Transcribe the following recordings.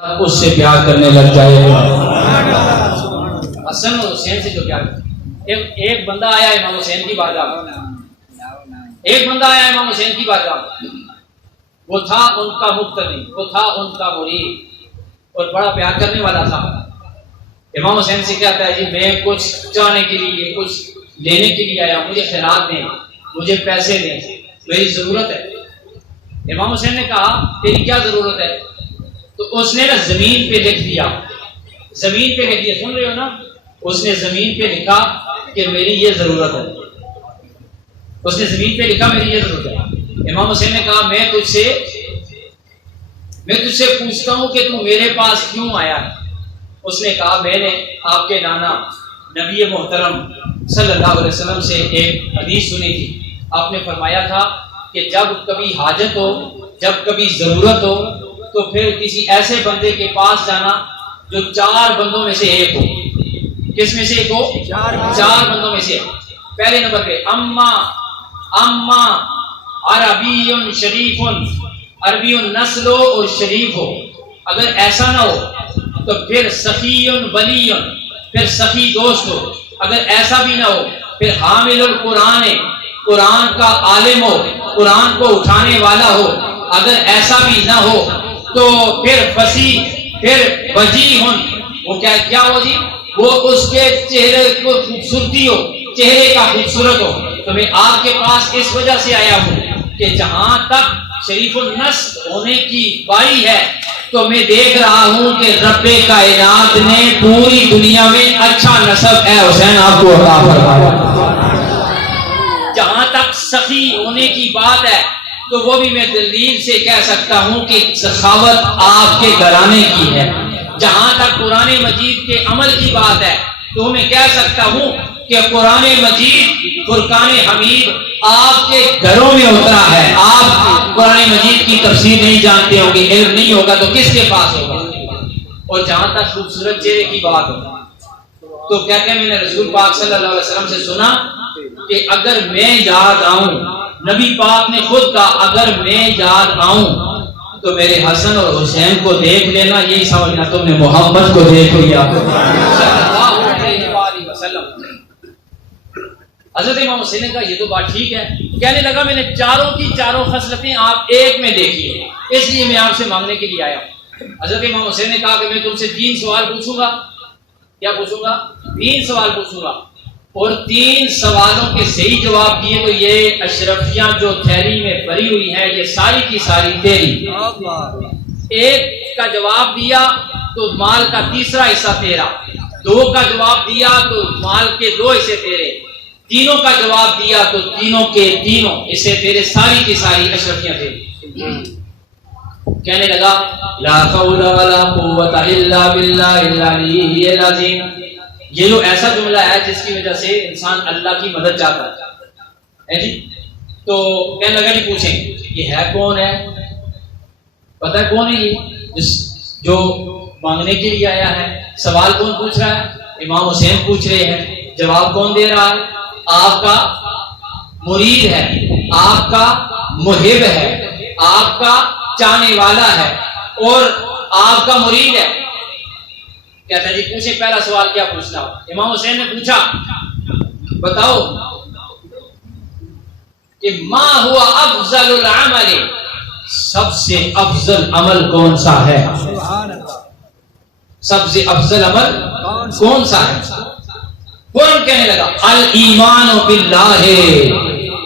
اس سے پیار کرنے لگ جائے حسن اور حسین سے جو پیار ایک بندہ آیا امام حسین کی بارگاہ وہ تھا ان کا مقتدی، وہ تھا ان کا مرید اور بڑا پیار کرنے والا تھا۔ امام حسین سے کہتا ہے جی میں کچھ چاہنے کے لیے، کچھ لینے کے لیے آیا، مجھے خیرات دیں، مجھے پیسے دیں، میری ضرورت ہے۔ امام حسین نے کہا تیری کیا ضرورت ہے؟ تو اس نے نا زمین پہ لکھ دیا، سن رہے ہو نا؟ اس نے زمین پہ لکھا کہ میری یہ ضرورت ہے، اس نے زمین پہ لکھا میری یہ ضرورت ہے۔ امام حسین نے کہا میں تجھ سے پوچھتا ہوں کہ تو میرے پاس کیوں آیا ہے؟ اس نے کہا میں نے آپ کے نانا نبی محترم صلی اللہ علیہ وسلم سے ایک حدیث سنی تھی، آپ نے فرمایا تھا کہ جب کبھی حاجت ہو، جب کبھی ضرورت ہو تو پھر کسی ایسے بندے کے پاس جانا جو 4 بندوں میں سے ایک ہو۔ کس میں سے ایک ہو؟ 4 بندوں میں سے ایک۔ پہلے نمبر پہ اما عربی شریف، عربی نسل ہو اور شریف ہو، اگر ایسا نہ ہو تو پھر سخی ولی، پھر سخی دوست ہو، اگر ایسا بھی نہ ہو پھر حامل القرآن، قرآن کا عالم ہو، قرآن کو اٹھانے والا ہو، اگر ایسا بھی نہ ہو تو پھر فصیح، پھر وجیح، وہ کیا ہو جی؟ وہ اس کے چہرے کو خوبصورتی ہو، چہرے کا خوبصورت ہو۔ تو میں آپ کے پاس اس وجہ سے آیا ہوں کہ جہاں تک شریف النسل ہونے کی باری ہے تو میں دیکھ رہا ہوں کہ رب کائنات نے پوری دنیا میں اچھا نسب اے حسین آپ کو عطا فرمایا۔ جہاں تک سخی ہونے کی بات ہے تو وہ بھی میں دلیل سے کہہ سکتا ہوں کہ سخاوت آپ کے گھرانے کی ہے۔ جہاں تک قرآن مجید کے عمل کی بات ہے تو میں کہہ سکتا ہوں کہ قرآن مجید فرقان حمید آپ کے گھروں میں اترا ہے۔ آپ قرآن مجید کی تفسیر نہیں جانتے ہوں گے، علم نہیں ہوگا تو کس کے پاس ہوگا؟ اور جہاں تک خوبصورت چہرے کی بات ہو تو کہتے ہیں میں نے رسول پاک صلی اللہ علیہ وسلم سے سنا کہ اگر میں یاد آؤں، نبی پاک نے خود کہا اگر میں یاد آؤں تو میرے حسن اور حسین کو دیکھ لینا، یہی سمجھنا تم نے محمد کو دیکھ لیا صلی اللہ علیہ وآلہ وسلم۔ حضرت امام حسین نے کہا یہ تو بات ٹھیک ہے۔ کہنے لگا میں نے چاروں کی چاروں خصلتیں آپ ایک میں دیکھی ہیں، اس لیے میں آپ سے مانگنے کے لیے آیا ہوں۔ حضرت امام حسین نے کہا کہ میں تم سے 3 سوال پوچھوں گا۔ کیا پوچھوں گا؟ 3 سوال پوچھوں گا، اور 3 سوالوں کے صحیح جواب دیے تو یہ اشرفیاں جو تھیلی میں بھری ہوئی ہیں یہ ساری کی ساری تیری۔ ایک کا جواب دیا تو مال کا تیسرا حصہ تیرا، 2 کا جواب دیا تو مال کے 2 حصے تیرے، 3 کا جواب دیا تو 3 کے 3 حصے تیرے، ساری کی ساری اشرفیاں تیری۔ کہنے لگا لا حول ولا قوت الا باللہ العلی العظیم۔ یہ جو ایسا جملہ ہے جس کی وجہ سے انسان اللہ کی مدد چاہتا ہے جی، تو کہنے لگا نہیں پوچھیں یہ ہے کون ہے؟ پتہ ہے کون ہے یہ جو مانگنے کے لیے آیا ہے؟ سوال کون پوچھ رہا ہے؟ امام حسین پوچھ رہے ہیں۔ جواب کون دے رہا ہے؟ آپ کا مرید ہے، آپ کا محب ہے، آپ کا چاہنے والا ہے اور آپ کا مرید ہے۔ کہتا ہے جی پوچھیں پہلا سوال کیا پوچھنا ہو؟ امام حسین نے پوچھا بتاؤ کہ ما ہوا افضل العمل، سب سے افضل عمل کون سا ہے؟ سب سے افضل عمل کون سا ہے؟ فوراً کہنے لگا الایمان باللہ،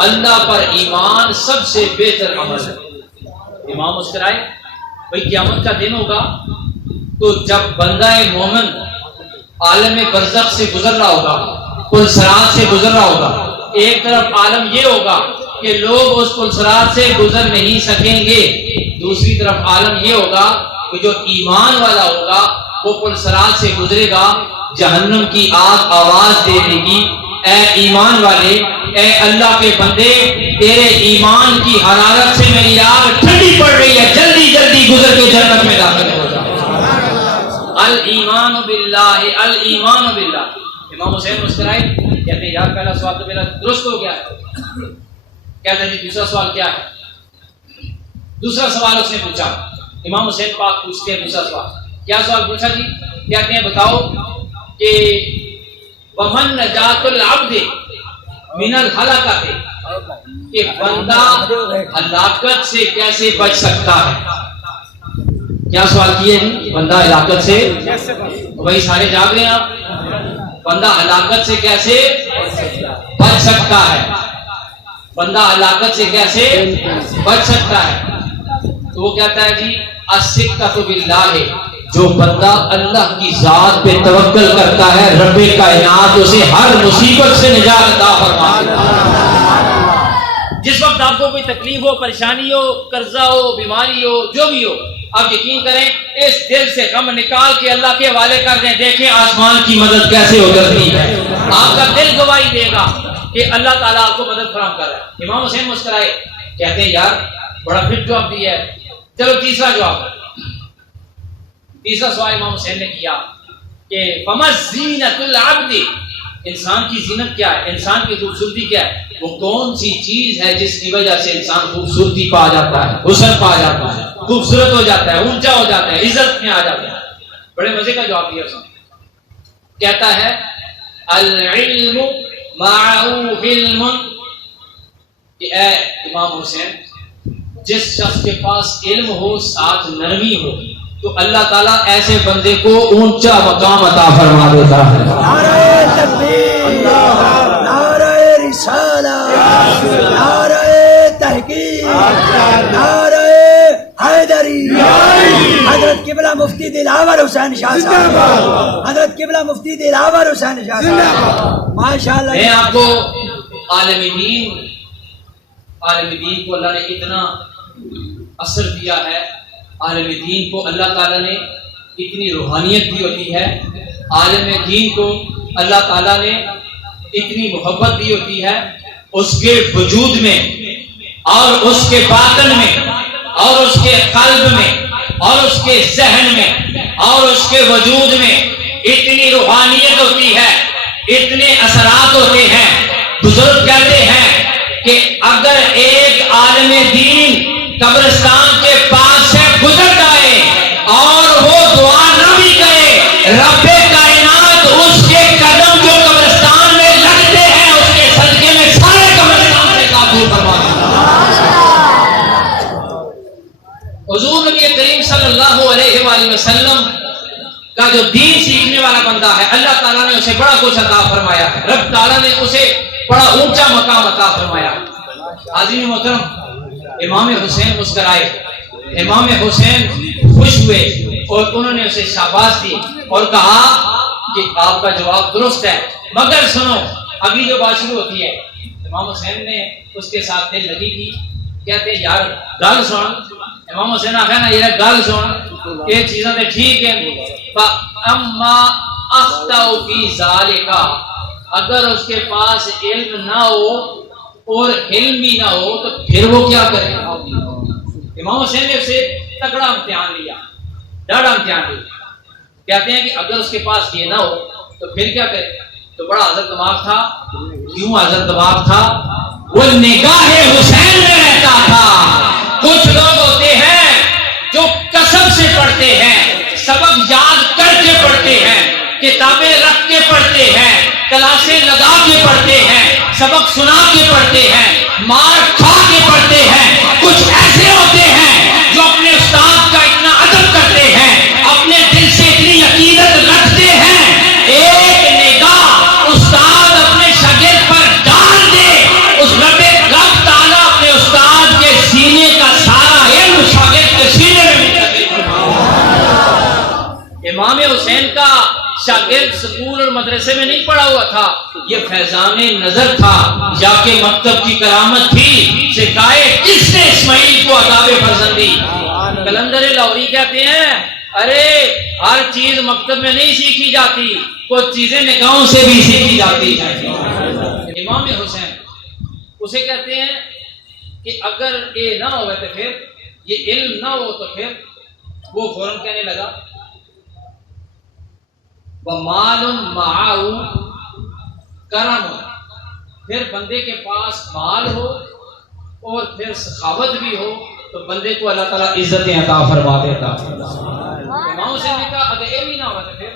اللہ پر ایمان سب سے بہتر عمل ہے۔ امام مسکرائے، بھئی قیامت کا دن ہوگا تو جب بندہ مومن عالم برزخ سے گزر رہا ہوگا، پل صراط سے گزر رہا ہوگا، ایک طرف عالم یہ ہوگا کہ لوگ اس پل صراط سے گزر نہیں سکیں گے، دوسری طرف عالم یہ ہوگا کہ جو ایمان والا ہوگا وہ پل صراط سے گزرے گا، جہنم کی آگ آواز دے دے گی اے ایمان والے، اے اللہ کے بندے، تیرے ایمان کی حرارت سے میری آگ ٹھنڈی پڑ رہی ہے، جلدی جلدی گزر کے جنت میں داخل ہو جا۔ الایمان باللہ، الایمان باللہ۔ امام حسین مسکرائے، کہتے ہیں یار پہلا سوال تو میرا درست ہو گیا ہے۔ کہتے ہیں جی دوسرا سوال کیا ہے؟ دوسرا سوال اس نے پوچھا امام حسین پاک پوچھتے ہیں دوسرا سوال. کیا سوال پوچھا جی؟ کہتے ہیں بتاؤ کہ ومن نجات العبد من الہلاکۃ، کہ بندہ ہلاکت سے کیسے بچ سکتا ہے؟ کیا سوال کیے جی؟ بندہ ہلاکت سے، وہی سارے جاگ رہے ہیں آپ. بندہ ہلاکت سے کیسے بچ سکتا ہے؟ بندہ ہلاکت سے کیسے بچ سکتا ہے؟ تو وہ کہتا ہے جی الثقۃ باللہ، جو بندہ اللہ کی ذات پہ توکل کرتا ہے رب کائنات اسے ہر مصیبت سے نجات عطا فرماتا ہے. جس وقت آپ کو کوئی تکلیف ہو، پریشانی ہو، قرضہ ہو، بیماری ہو، جو بھی ہو، آپ یقین کریں اس دل سے غم نکال کے اللہ کے حوالے کر دیں. دیکھیں آسمان کی مدد کیسے اترتی ہے. آپ کا دل گواہی دے گا کہ اللہ تعالیٰ آپ کو مدد فراہم کر رہا ہے. امام حسین مسکرائے، کہتے ہیں یار بڑا فٹ جواب دیا ہے. چلو تیسرا جواب. تیسرا سوال امام حسین نے کیا کہ فما زینت العبد، انسان کی زینت کیا ہے، انسان کی خوبصورتی کیا ہے؟ وہ کون سی چیز ہے جس کی وجہ سے انسان خوبصورتی پا جاتا ہے، حسن پا جاتا ہے، خوبصورت ہو جاتا ہے، اونچا ہو جاتا ہے، عزت میں آ جاتا ہے؟ بڑے مزے کا جواب دیا اس نے. کہتا ہے العلم معه علم، کہ اے امام حسین جس شخص کے پاس علم ہو ساتھ نرمی ہو تو اللہ تعالیٰ ایسے بندے کو اونچا مقام عطا فرما دیتا ہے. نعرہ تکبیر، نعرہ رسالت، نعرہ تحقیق، نعرہ حیدری. حضرت قبلہ مفتی دلاور حسین شاہ صاحب، حضرت قبلہ مفتی دلاور حسین شاہ صاحب، ماشاءاللہ. میں آپ کو عالم دین کو اللہ نے اتنا اثر دیا ہے، عالم دین کو اللہ تعالیٰ نے اتنی روحانیت دی ہوتی ہے، عالم دین کو اللہ تعالیٰ نے اتنی محبت دی ہوتی ہے. اس کے وجود میں اور اس کے باطن میں اور اس کے قلب میں اور اس کے ذہن میں اور اس کے وجود میں اتنی روحانیت ہوتی ہے، اتنے اثرات ہوتے ہیں. بزرگ کہتے ہیں کہ اگر ایک عالم دین قبرستان کے پاس سے گزر جائے اور وہ دعا نہ بھی کرے، رب کائنات اس کے قدم جو قبرستان میں لگتے ہیں اس کے صدقے میں سارے قبرستان سے قابو فرما دیتا ہے. حضور نبی کریم صلی اللہ علیہ وآلہ وسلم کا جو دین سیکھنے والا بندہ ہے اللہ تعالیٰ نے اسے بڑا کچھ عطا فرمایا ہے، رب تعالیٰ نے اسے بڑا اونچا مقام عطا فرمایا. عظیم محترم امام حسین مسکرائے، امام حسین خوش ہوئے اور انہوں نے اسے شاباش دی اور کہا کہ آپ کا جواب درست ہے، مگر سنو اگلی جو بات شروع ہوتی ہے. امام حسین نے اس کے ساتھ دل لگی کی، کہتے یار گل سن. امام حسین آخر نا یہ گل سن، یہ چیزیں تو ٹھیک ہے، اما اخطأ فی ذالک، اگر اس کے پاس علم نہ ہو اور علم بھی نہ ہو تو پھر وہ کیا کرے؟ امام حسین نے اسے تگڑا امتحان لیا، ڈاڑا امتحان لیا. کہتے ہیں کہ اگر اس کے پاس یہ نہ ہو تو پھر کیا کرے؟ تو بڑا حضرت دماغ تھا. کیوں حضرت دماغ تھا؟ وہ نگاہ حسین میں رہتا تھا. کچھ لوگ ہوتے ہیں جو قسم سے پڑھتے ہیں، سبق یاد کر کے پڑھتے ہیں، کتابیں رکھ کے پڑھتے ہیں، کلاسیں لگا کے پڑھتے ہیں، سبق سنا کے پڑھتے ہیں، مار کھا کے پڑھتے ہیں. کچھ ایسے ہوتے ہیں جو اپنے استاد کا اتنا ادب کرتے ہیں، اپنے دل سے اتنی عقیدت رکھتے ہیں، ایک نگاہ استاد اپنے شاگرد پر ڈال دے، اس رب تعالیٰ اپنے استاد کے سینے کا سارا علم شاگرد کے سینے میں منتقل فرماتا. امام حسین کا شاگرد سکول اور مدرسے میں نہیں پڑھا ہوا تھا، یہ فیضان نظر تھا یا کہ مکتب کی کرامت تھی. سکھائے کس نے اسماعیل کو عذاب فرزندی؟ کلندر لاہوری کہتے ہیں ارے ہر چیز مکتب میں نہیں سیکھی جاتی، کچھ چیزیں نگاہوں سے بھی سیکھی جاتی ہیں. امام حسین اسے کہتے ہیں کہ اگر یہ نہ ہو تو پھر یہ علم نہ ہو تو پھر وہ فوراً کہنے لگا وَمَالٌ مَعَهُ كَرَمٌ، پھر بندے کے پاس مال ہو اور پھر سخاوت بھی ہو تو بندے کو اللہ تعالیٰ عزتیں عطا فرما دیتا ہے۔ امام حسین نے کہا اگر یہ بھی نہ ہو تو پھر،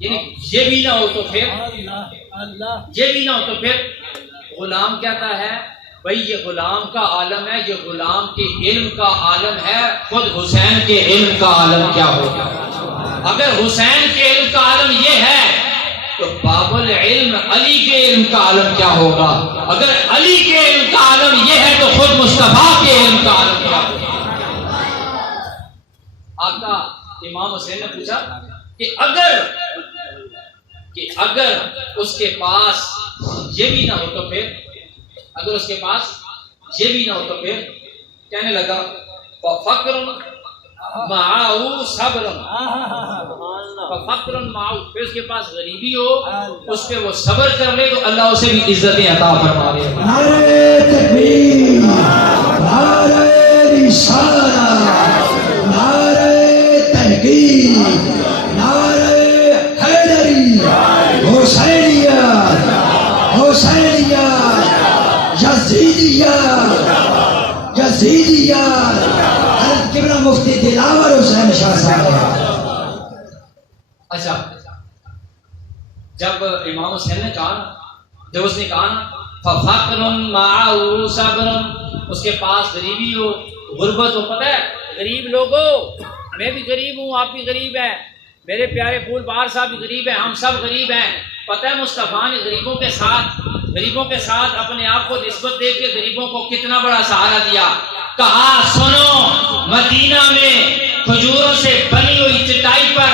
یعنی یہ بھی نہ ہو تو پھر، یہ بھی نہ ہو تو پھر غلام کہتا ہے بھائی یہ غلام کا عالم ہے، یہ غلام کے علم کا عالم ہے، خود حسین کے علم کا عالم کیا ہوگا؟ اگر حسین کے علم کا عالم یہ ہے تو باب العلم علی کے علم کا عالم کیا ہوگا؟ اگر علی کے علم کا عالم یہ ہے تو خود مصطفیٰ کے علم کا عالم کیا ہوگا؟ آقا امام حسین نے پوچھا کہ اگر اس کے پاس یہ بھی نہ ہو تو پھر، اگر اس کے پاس یہ بھی نہ ہو تو پھر کہنے لگا فَفَقْرٌ مَعَهُ صَبْرٌ، فَفَقْرٌ مَعَهُ، پھر اس کے پاس غریبی ہو اس پہ وہ صبر کر لے تو اللہ اسے بھی عزتیں عطا فرما دے۔ نعرہ تکبیر، نعرہ رسالت، نعرہ تحقیق، نعرہ حیدری، حسینیت، حسینیت، یزیدیت، یزیدیت، حضرت قبلہ مفتی دلاور حسین شاہ صاحب۔ اچھا جب امام حسین نے کہا نا، جب اس نے کہا نا فَفَقْرٌ مَعَهُ صَبْرٌ، اس کے پاس غریبی ہو، غربت ہو، پتہ ہے غریب لوگوں، میں بھی غریب ہوں، آپ بھی غریب ہیں، میرے پیارے پھول بہار صاحب بھی غریب ہیں، ہم سب غریب ہیں۔ پتہ ہے مصطفیٰ نے غریبوں کے ساتھ اپنے آپ کو نسبت دے کے غریبوں کو کتنا بڑا سہارا دیا۔ کہا سنو مدینہ میں کھجوروں سے بنی ہوئی چٹائی پر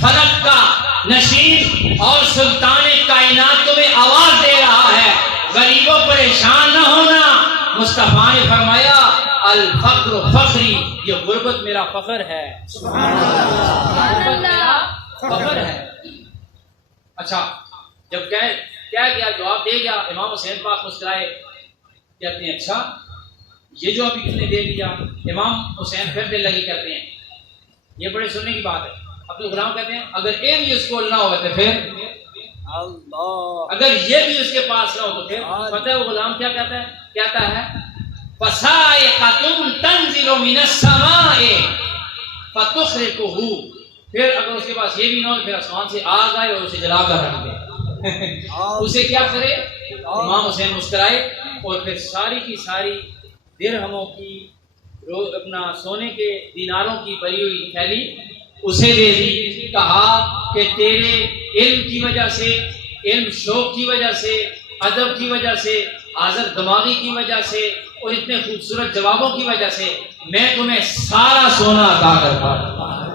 فلک کا نشین اور سلطان کائنات تمہیں آواز دے رہا ہے، غریبوں پریشان نہ ہونا۔ مصطفیٰ نے فرمایا الفقر فخری، یہ غربت میرا فخر ہے، غربت میرا فخر ہے۔ اچھا جب کیا گیا جواب دے گیا، امام حسین پاک مسکرائے، کہتے ہیں اچھا یہ جو ابھی کس نے دے دیا؟ امام حسین پھر دل لگی کرتے ہیں، یہ بڑے سننے کی بات ہے۔ اپنے غلام کہتے ہیں اگر یہ بھی اس کو نہ ہو تو پھر، اگر یہ بھی اس کے پاس نہ ہو تو پھر، پتہ ہے وہ غلام کیا کہتا ہے؟ کہتا ہے فَسَائِقَةٌ تَنزِلُ مِنَ السَّمَاءِ فَتُخْرِقُهُ، پھر اگر اس کے پاس یہ بھی نہ ہو پھر آسمان سے آگ آئے اور اسے جلا کر رکھ دے۔ اسے کیا کرے؟ امام حسین مسکرائے اور پھر ساری کی ساری درہموں کی، اپنا سونے کے دیناروں کی بری ہوئی تھیلی اسے دے دی۔ کہا کہ تیرے علم کی وجہ سے، علم شوق کی وجہ سے، ادب کی وجہ سے، حاضر دماغی کی وجہ سے اور اتنے خوبصورت جوابوں کی وجہ سے میں تمہیں سارا سونا عطا کرتا ہوں۔